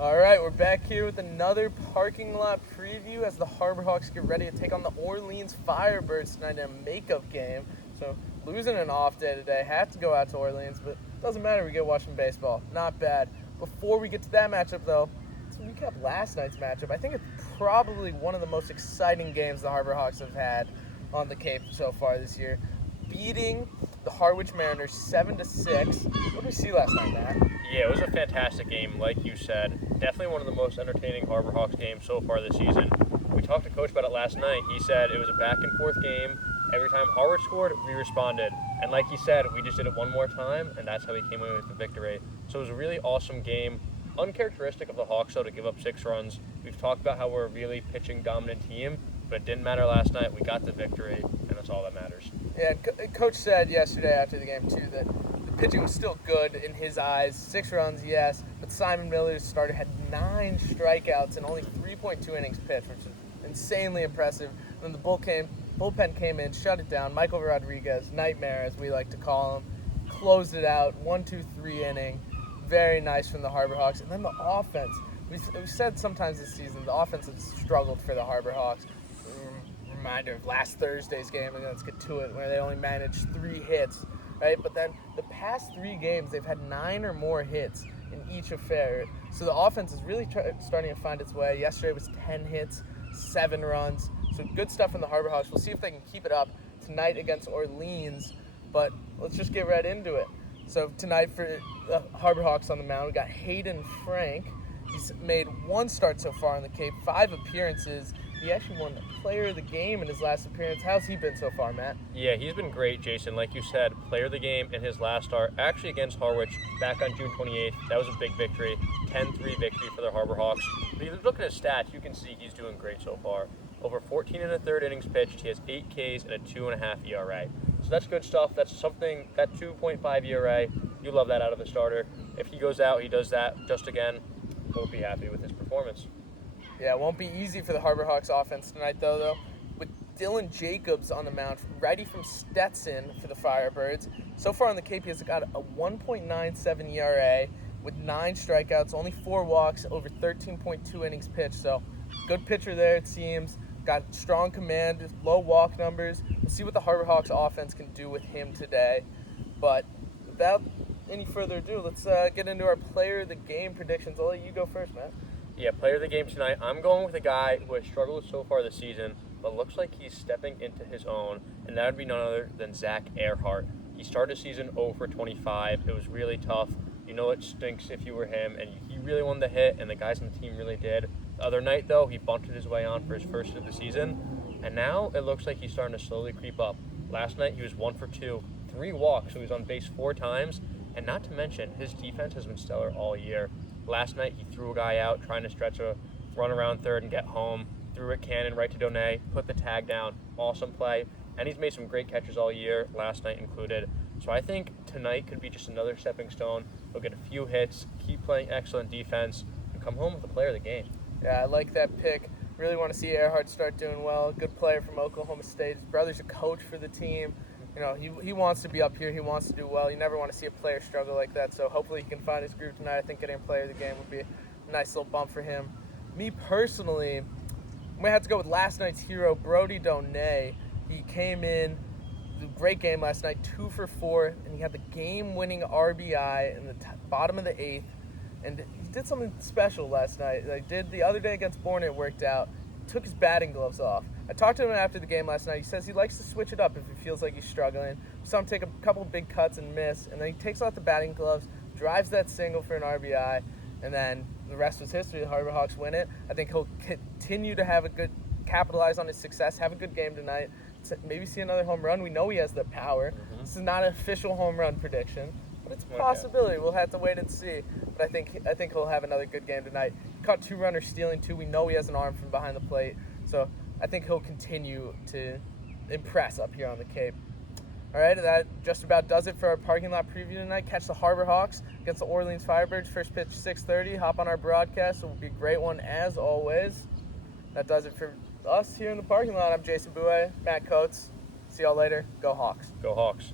All right, we're back here with another parking lot preview as the Harbor Hawks get ready to take on the Orleans Firebirds tonight in a makeup game. So losing an off day today, had to go out to Orleans, but doesn't matter, we get watching baseball. Not bad. Before we get to that matchup though, let's recap last night's matchup. I think it's probably one of the most exciting games the Harbor Hawks have had on the Cape so far this year. Beating the Harwich Mariners 7-6. What did we see last night, Matt? Yeah, it was a fantastic game, like you said. Definitely one of the most entertaining Harbor Hawks games so far this season. We talked to Coach about it last night. He said it was a back-and-forth game. Every time Harwich scored, we responded. And like he said, we just did it one more time, and that's how we came away with the victory. So it was a really awesome game. Uncharacteristic of the Hawks, though, to give up 6 runs. We've talked about how we're a really pitching-dominant team, but it didn't matter last night. We got the victory, and that's all that matters. Yeah, Coach said yesterday after the game, too, that the pitching was still good in his eyes. 6 runs, yes, but Simon Miller's starter had 9 strikeouts and only 3.2 innings pitched, which is insanely impressive. And then the bullpen came in, shut it down. Michael Rodriguez, nightmare as we like to call him, closed it out, 1-2-3 inning. Very nice from the Harbor Hawks. And then the offense. We've said sometimes this season the offense has struggled for the Harbor Hawks. Reminder of last Thursday's game, and let's get to it, where they only managed 3 hits, right? But then the past 3 games, they've had 9 or more hits in each affair. So the offense is really starting to find its way. Yesterday was 10 hits, 7 runs. So good stuff from the Harbor Hawks. We'll see if they can keep it up tonight against Orleans, but let's just get right into it. So tonight for the Harbor Hawks on the mound, we got Hayden Frank. He's made 1 start so far on the Cape, 5 appearances. He actually won the Player of the Game in his last appearance. How's he been so far, Matt? Yeah, he's been great, Jason. Like you said, Player of the Game in his last start, actually against Harwich, back on June 28th. That was a big victory, 10-3 victory for the Harbor Hawks. But if you look at his stats, you can see he's doing great so far. Over 14 1/3 innings pitched, he has 8 Ks and a 2.5 ERA. So that's good stuff. That's something, that 2.5 ERA, you love that out of a starter. If he goes out, he does that just again, we'll be happy with his performance. Yeah, it won't be easy for the Harbor Hawks offense tonight, though. With Dylan Jacobs on the mound, righty from Stetson for the Firebirds. So far on the Cape, he has got a 1.97 ERA with 9 strikeouts, only 4 walks, over 13.2 innings pitched. So good pitcher there, it seems. Got strong command, low walk numbers. We'll see what the Harbor Hawks offense can do with him today. But without any further ado, let's get into our Player of the Game predictions. I'll let you go first, Matt. Yeah, Player of the Game tonight, I'm going with a guy who has struggled so far this season, but looks like he's stepping into his own, and that would be none other than Zach Earhart. He started the season 0 for 25. It was really tough. You know it stinks if you were him, and he really wanted the hit, and the guys on the team really did. The other night, though, he bunted his way on for his first of the season, and now it looks like he's starting to slowly creep up. Last night, he was 1 for 2, 3 walks, so he was on base 4 times, and not to mention, his defense has been stellar all year. Last night, he threw a guy out trying to stretch a run around third and get home. Threw a cannon right to Donay, put the tag down. Awesome play. And he's made some great catches all year, last night included. So I think tonight could be just another stepping stone. He'll get a few hits, keep playing excellent defense, and come home with the Player of the Game. Yeah, I like that pick. Really want to see Earhart start doing well. Good player from Oklahoma State. His brother's a coach for the team. You know, he wants to be up here. He wants to do well. You never want to see a player struggle like that. So hopefully he can find his groove tonight. I think getting a Player of the Game would be a nice little bump for him. Me personally, I'm going to have to go with last night's hero, Brody Donay. He came in, a great game last night, 2 for 4, and he had the game-winning RBI in the bottom of the 8th. And he did something special last night. Like did the other day against Bourne, it worked out. Took his batting gloves off. I talked to him after the game last night. He says he likes to switch it up if he feels like he's struggling. Saw him take a couple big cuts and miss, and then he takes off the batting gloves, drives that single for an RBI, and then the rest was history. The Harbor Hawks win it. I think he'll continue to capitalize on his success, have a good game tonight, maybe see another home run. We know he has the power. Mm-hmm. This is not an official home run prediction, but it's a possibility. We'll have to wait and see. But I think he'll have another good game tonight. Caught 2 runners stealing 2. We know he has an arm from behind the plate, so I think he'll continue to impress up here on the Cape. All right, that just about does it for our parking lot preview tonight. Catch the Harbor Hawks against the Orleans Firebirds. First pitch 6:30. Hop on our broadcast. It will be a great one as always. That does it for us here in the parking lot. I'm Jason Boué, Matt Coates. See y'all later. Go Hawks. Go Hawks.